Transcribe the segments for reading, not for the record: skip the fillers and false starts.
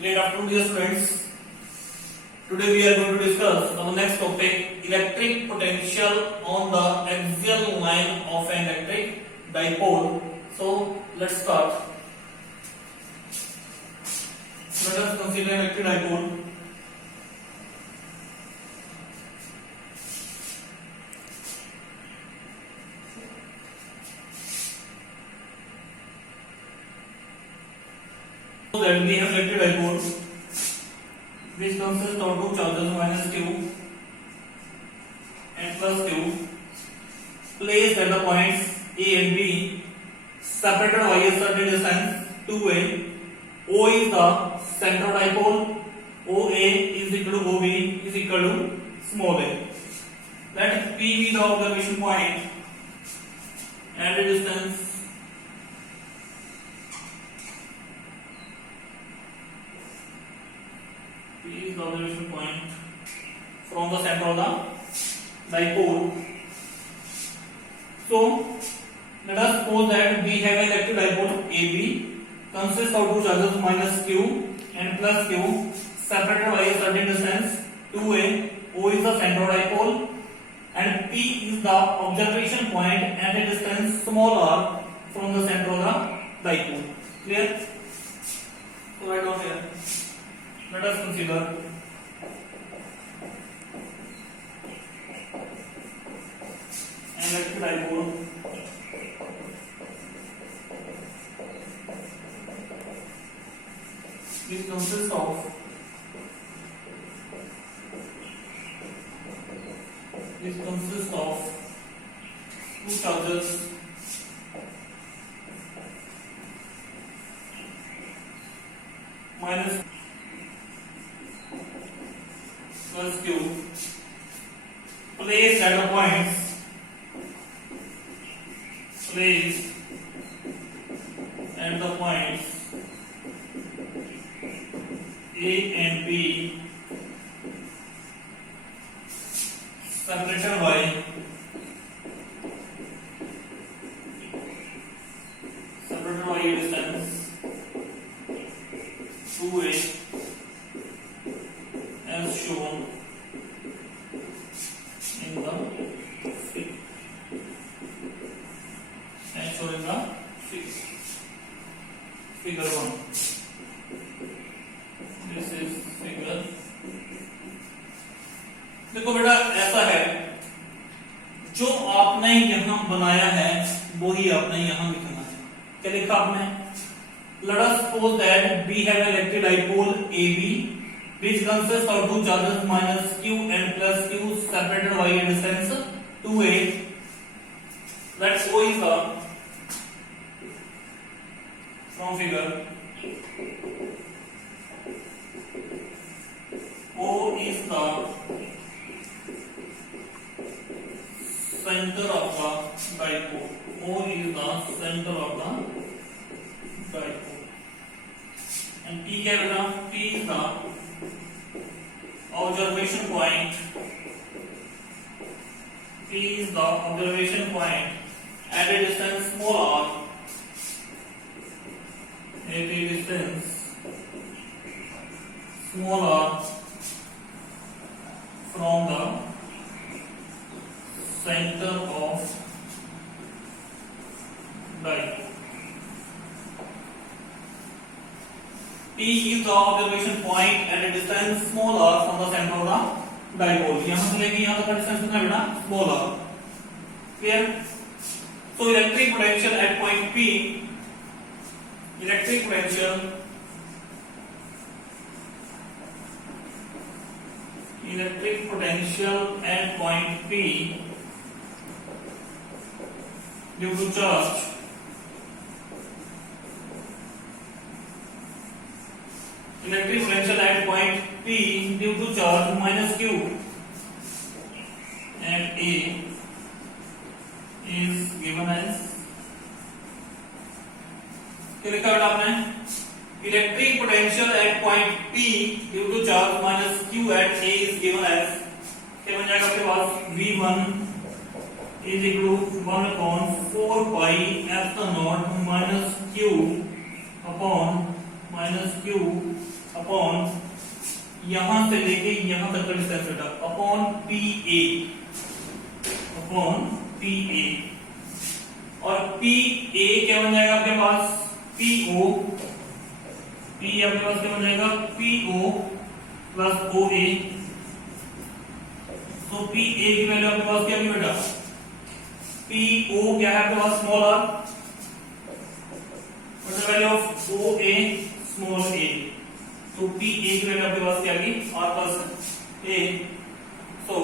Great afternoon, dear students. Today we are going to discuss our next topic, electric potential on the axial line of an electric dipole. So let's start. Let us consider an electric dipole. So that we have electric dipole which consists of two charges minus q and plus q placed at the points A and B separated by a certain distance 2a. O is the center dipole. OA is equal to OB is equal to small a. Let P be the observation point and the distance is the observation point from the center of the dipole. So let us suppose that we have an electric dipole AB consists of two charges minus q and plus q separated by a certain distance 2a. O is the center dipole and P is the observation point at a distance small r from the center of the dipole. Clear? So write down here. Let us consider an electric dipole which consists of two charges minus plus q placed at the points A and B separated by a distance 2a as shown in the figure 1. This is figure. देखो बेटा ऐसा है, जो आपने यहां बनाया है वो ही आपने यहां लिखना है. क्या लिखा आपने? Let us suppose that we have an electric dipole AB which consists of two charges minus q and plus q separated by a distance 2a. Let's O is the from figure. O is the center of the dipole. O is the center of the dipole. And P क्या बेटा? P is the observation point. P is the observation point at a distance small r. At a distance small r from the center of dipole. P is the observation point at a distance small r from the center of the dipole. यहाँ से लेके यहाँ तक का distance कितना बेटा? Small r. Clear? So electric potential at point P. Electric potential at point P due to charge electric potential at point P due to charge minus q and A is given as क्या लिखा बेटा आपने? Electric potential at point P due to charge minus q at A is given as क्या बन जाएगा आपके पास? V1 is equal to 1 upon 4 pi epsilon naught minus q upon minus Q upon यहां से लेके यहां तक का डिस्टेंस बेटा अपॉन पी ए और पी ए क्या बन जाएगा आपके पास पी आपके पास क्या बन जाएगा पी ओ प्लस ओ ए। तो पी ए की वैल्यू आपके पास क्या होगी बेटा पी ओ क्या है आपके पास small r what the value of O A small a. तो पी ए की वैल्यू आपके पास क्या आएगी r plus a. So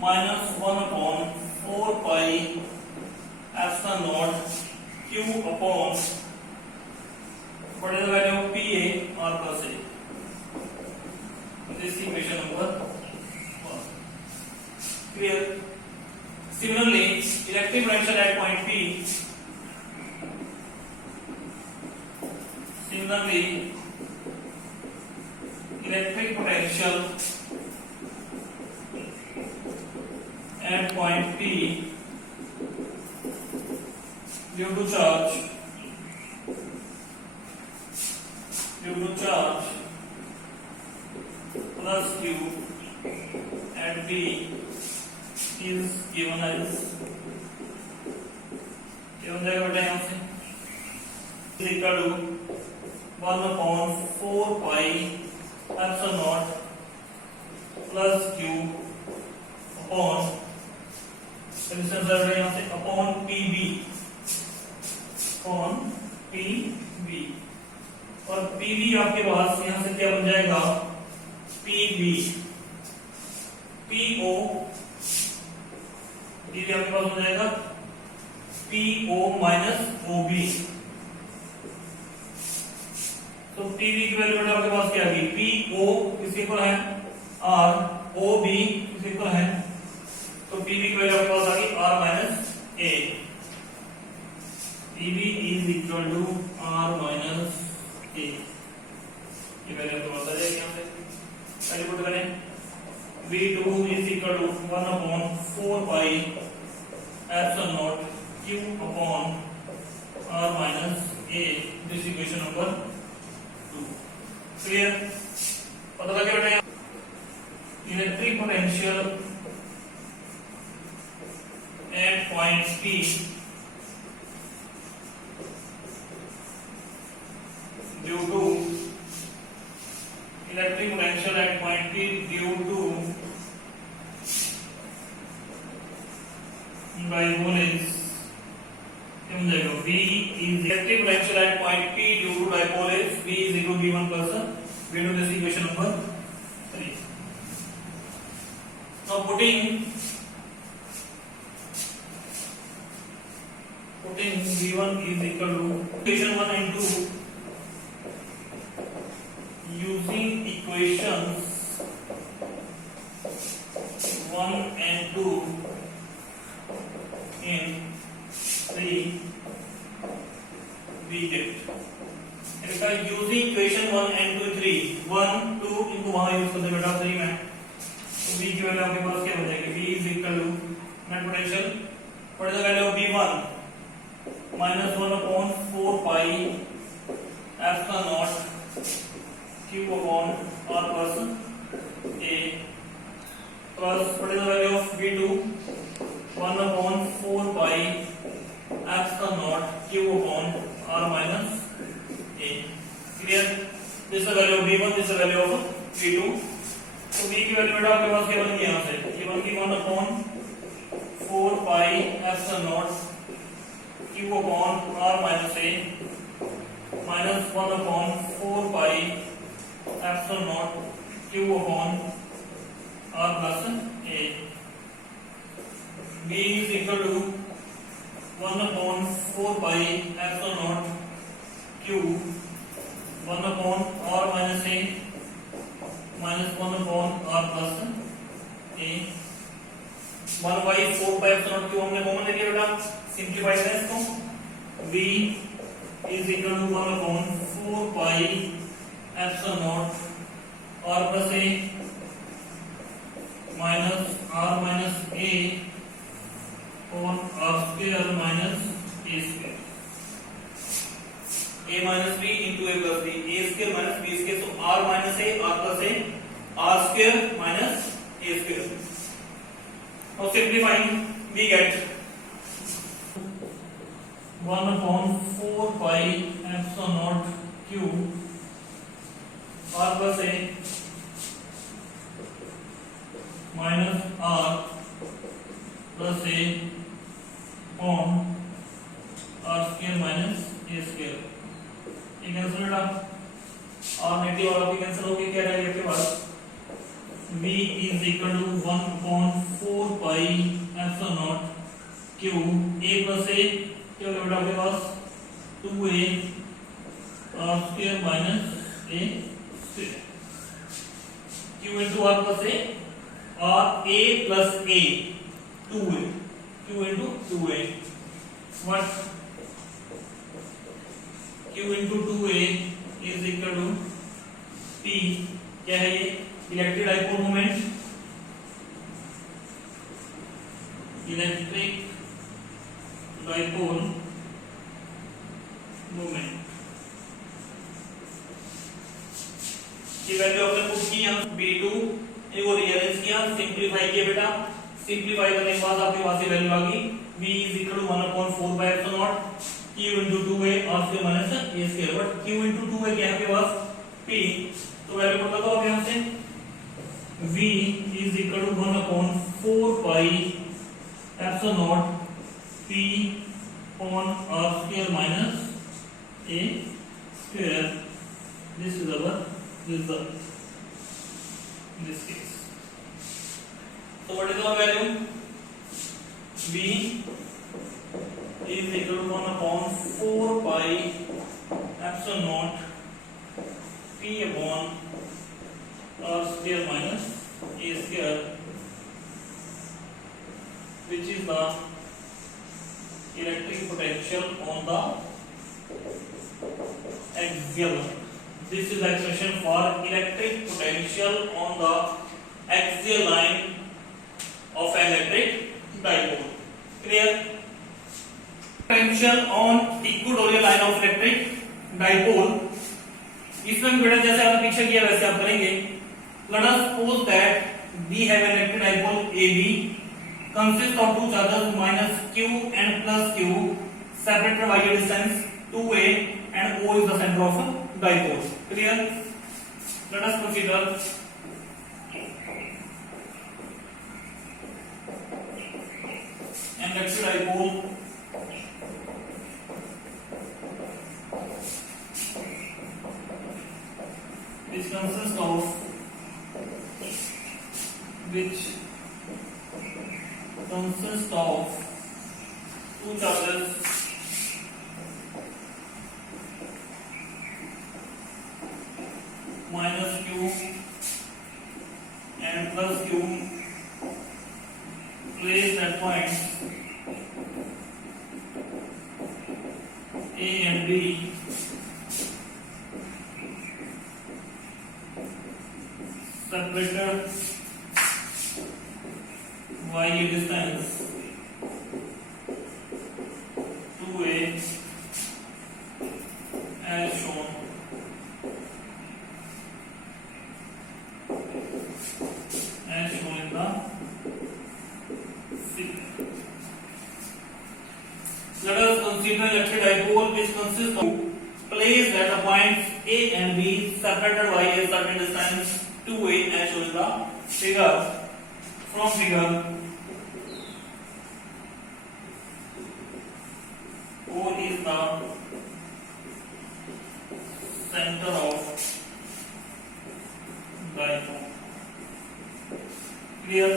minus 1 upon 4 pi epsilon not q upon what is the value of PA r plus A. This is equation number 1. Clear? Similarly, electric potential at point P. Similarly, electric potential at point P due to charge plus Q at B is given as given जाएगा बेटा यहाँ से equal to 1 upon 4 pi epsilon not plus Q upon resistance यहाँ से upon PB और PB आपके पास यहां से क्या बन जाएगा PB PO PB आपके पास हो जाएगा PO माइनस OB। तो PB की वैल्यू आपके पास क्या आ गई PO किसके इक्वल है R OB किसके इक्वल है तो PB की वैल्यू आपके पास आ गई R minus A। PB is equal to R minus A। ये वैल्यू आपको बता देगा यहां से पहले पुट करें V2 is equal to 1 upon 4 pi epsilon not Q upon R minus A। This equation number 2। Clear? पता लग गया बेटा electric potential at point P due to electric potential at point P due to dipole V is electric potential at point P due to dipole V is equal to V1 plus V2. This equation number 3. Now putting V1 is equal to equation 1 and 2 using equations 1 and 2 in 3 we get using equation 1 and 2 3 1 2 इनको वहां use करते बेटा 3 में तो v की value आपके पास क्या हो जाएगी v is equal to net potential what is the value of v1 minus 1 upon 4 pi epsilon naught q upon r plus a plus what is the value of v2 1 upon 4 pi epsilon naught q upon r minus a. Clear? This is the value of v1, this is the value of v2. तो v की value बेटा आपके पास क्या बन गई यहाँ से ये बन गई 1 upon 4 pi epsilon naught q upon r minus a minus 1 upon 4 pi epsilon naught q upon r plus a. b is equal to 1 upon 4 pi epsilon naught q 1 upon r minus a minus 1 upon r plus a 1 by 4 pi epsilon naught q हमने common ले लिया बेटा simplify करें इसको v is equal to 1 upon 4 pi epsilon naught r plus a minus r minus a on r square minus a square. a minus b into a plus b, a square minus b square, so r minus a, r plus a, r square minus a square. Now simplifying, we get 1 upon 4 pi epsilon naught q r plus a minus r plus a upon r square minus a square. ये cancel बेटा, और negative वाला भी cancel हो गया, क्या रहेगा आपके पास v is equal to 1 upon 4 pi epsilon naught q a plus a क्या होगा बेटा आपके पास 2a r square minus a square, q into r plus a, r a plus a 2a, q into 2a, what q into 2a is equal to p, क्या है ये electric dipole moment, electric dipole moment की value आपने put की यहाँ b2, एक और rearrange किया, सिंपलीफाई किया बेटा, सिंपलीफाई करने के बाद आपके पास ये वैल्यू आ गई v is equal to 1 upon 4 by epsilon naught q into 2a r square minus a square, but q into 2a क्या है आपके पास p, तो वैल्यू पता तो आप यहाँ से v is equal to 1 upon 4 pi epsilon naught p upon r square minus a square. This is our result in this case. So what is our value? V is equal to 1 upon 4 pi epsilon naught p upon r square minus a square, which is the electric potential on the axial line. This is the expression for electric potential on the axial line of an electric dipole. Clear? Potential on equatorial line of electric dipole. इसमें बेटा जैसे आपने पीछे किया वैसे आप करेंगे. Let us suppose that we have an electric dipole AB consists of two charges minus q and plus q separated by a distance 2a and O is the center of dipole. Clear? Let us consider an electric dipole which consists of two charges minus q and plus q placed at points A and B separated by a distance 2a as shown. As shown in the figure. Let us consider an electric dipole which consists of placed at the points A and B separated by a certain distance 2a as shown in the figure. From figure, O is the center of dipole. Clear?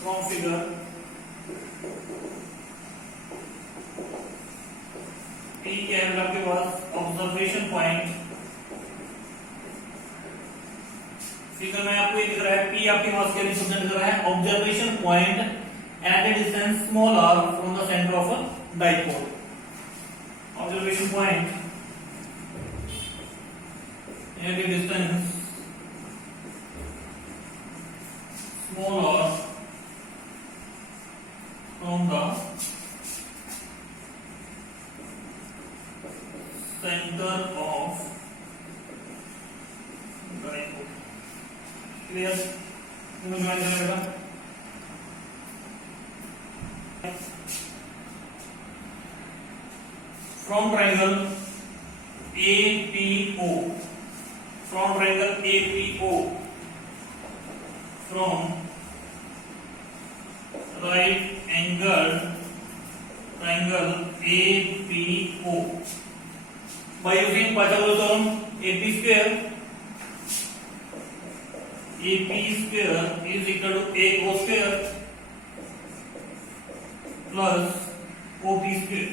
From figure, P क्या है आपके पास observation point. Figure में आपको ये दिख रहा है P आपके पास क्या रिप्रेजेंट कर रहा है observation point at a distance small r from the centre of a dipole. Observation point at a distance small r from the center of dipole. Clear? इसमें ज्वाइन कर लेगा. From triangle APO, from triangle APO, from right angle triangle APO by using Pythagoras AP square. AP square is equal to AO square plus OP square.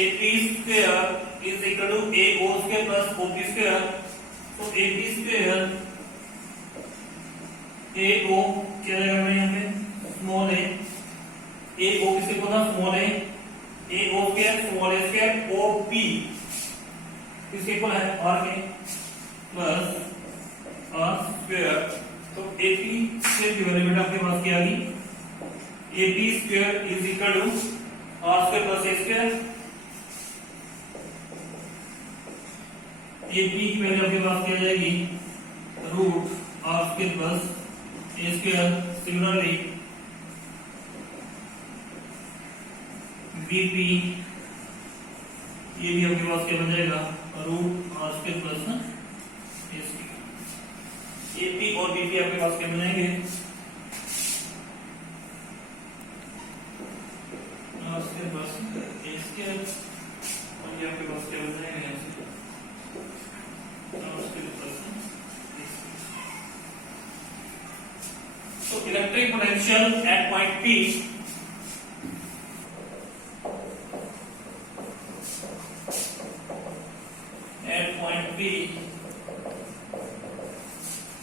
AP square is equal to AO square plus OP square. So AP square AO क्या रहेगा मेरे यहाँ पे small a, AO किससे बोला small a, AO square small a square OP किसके equal है R के प्लस R स्क्वायर. तो AP स्क्वायर की वैल्यू बेटा आपके पास क्या आ गई? AP square is equal to R square plus A square. AP की वैल्यू आपके पास क्या आ जाएगी? Root R square plus A square. Similarly VP ये भी आपके पास क्या बन जाएगा? Root R square plus A square. AP और VP आपके पास क्या बन जाएंगे? R square plus A square. और ये आपके पास क्या बन जाएंगे? So electric potential at point P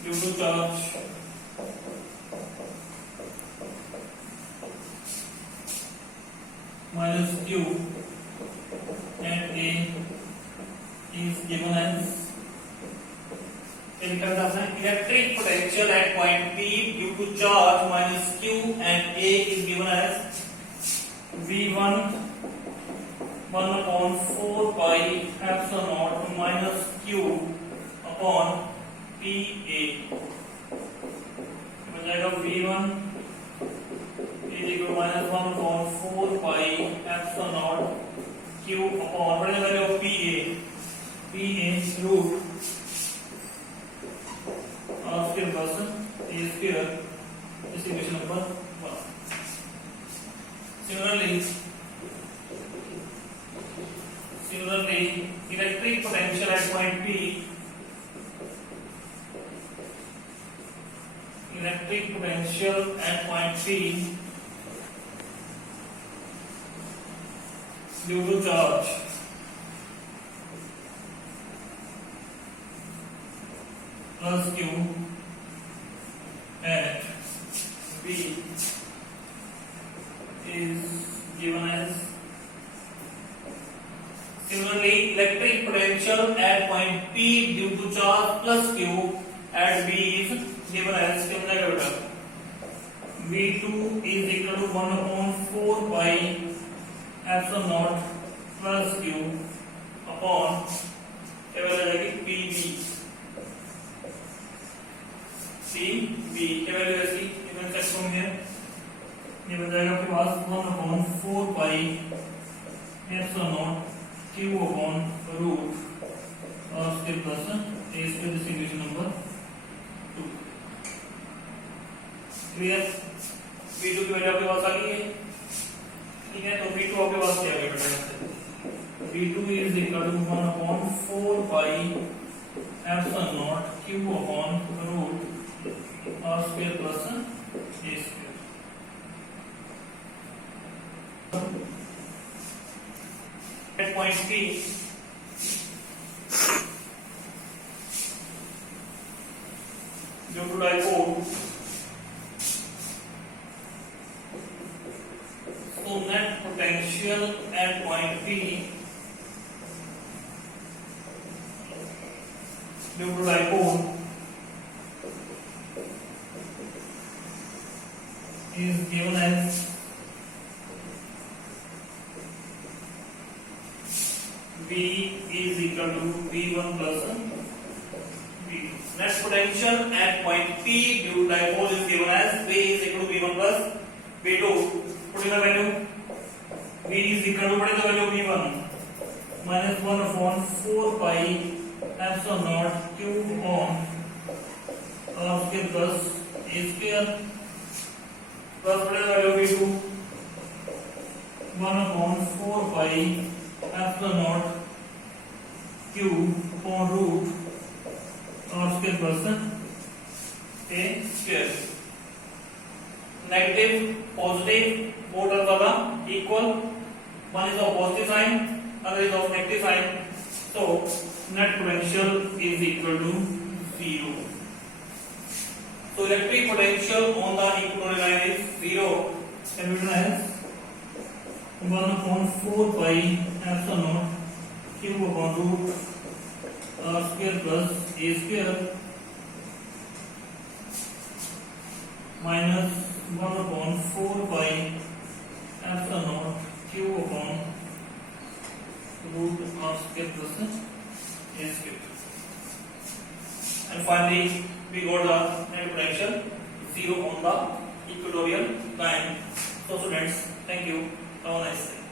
due to charge minus Q and A is given as electric potential at point P due to charge minus Q and A is given as V1 1 upon 4 pi epsilon naught minus Q upon PA. हो जाएगा V1 is equal to minus 1 upon 4 pi epsilon naught Q upon what is the value of PA? PA root R square plus A square is equation number 1. Similarly, electric potential at point P, electric potential at point P due to charge plus Q at P is given as. Similarly, electric potential at point P due to charge plus Q at B is given as V2 is equal to 1 upon 4 pi epsilon naught plus Q upon PB. PB क्या value ऐसी even set from here ये बन जाएगा आपके पास 1 upon 4 pi epsilon naught Q upon root R square plus A square. This is equation number 2. Clear? V2 की value आपके पास आ गई है, ठीक है. तो V2 आपके पास क्या है बेटा? V2 is equal to 1 upon 4 pi epsilon naught Q upon root R square plus A square. At point P, due to dipole, so net potential at point P due to dipole is given as V is equal to V1 plus V2. Net potential at point P due to dipole is given as V is equal to V1 plus V2. Put in the value. V is equal to, what is the value of V1? Minus 1 upon 4 pi epsilon naught Q on R square plus A square plus, what is the value of V2? 1 upon 4 pi epsilon naught Q upon root R square plus A square. Negative, positive, both are equal. One is of positive sign, other is of negative sign. So net potential is equal to 0. So electric potential on the equatorial line is 0. Can be written as 1 upon 4 pi epsilon naught Q upon root R square plus A square minus 1 upon 4 pi epsilon naught Q upon root R square plus A square. And finally, we got the net potential 0 on the equatorial line. So students, thank you. Have a nice day.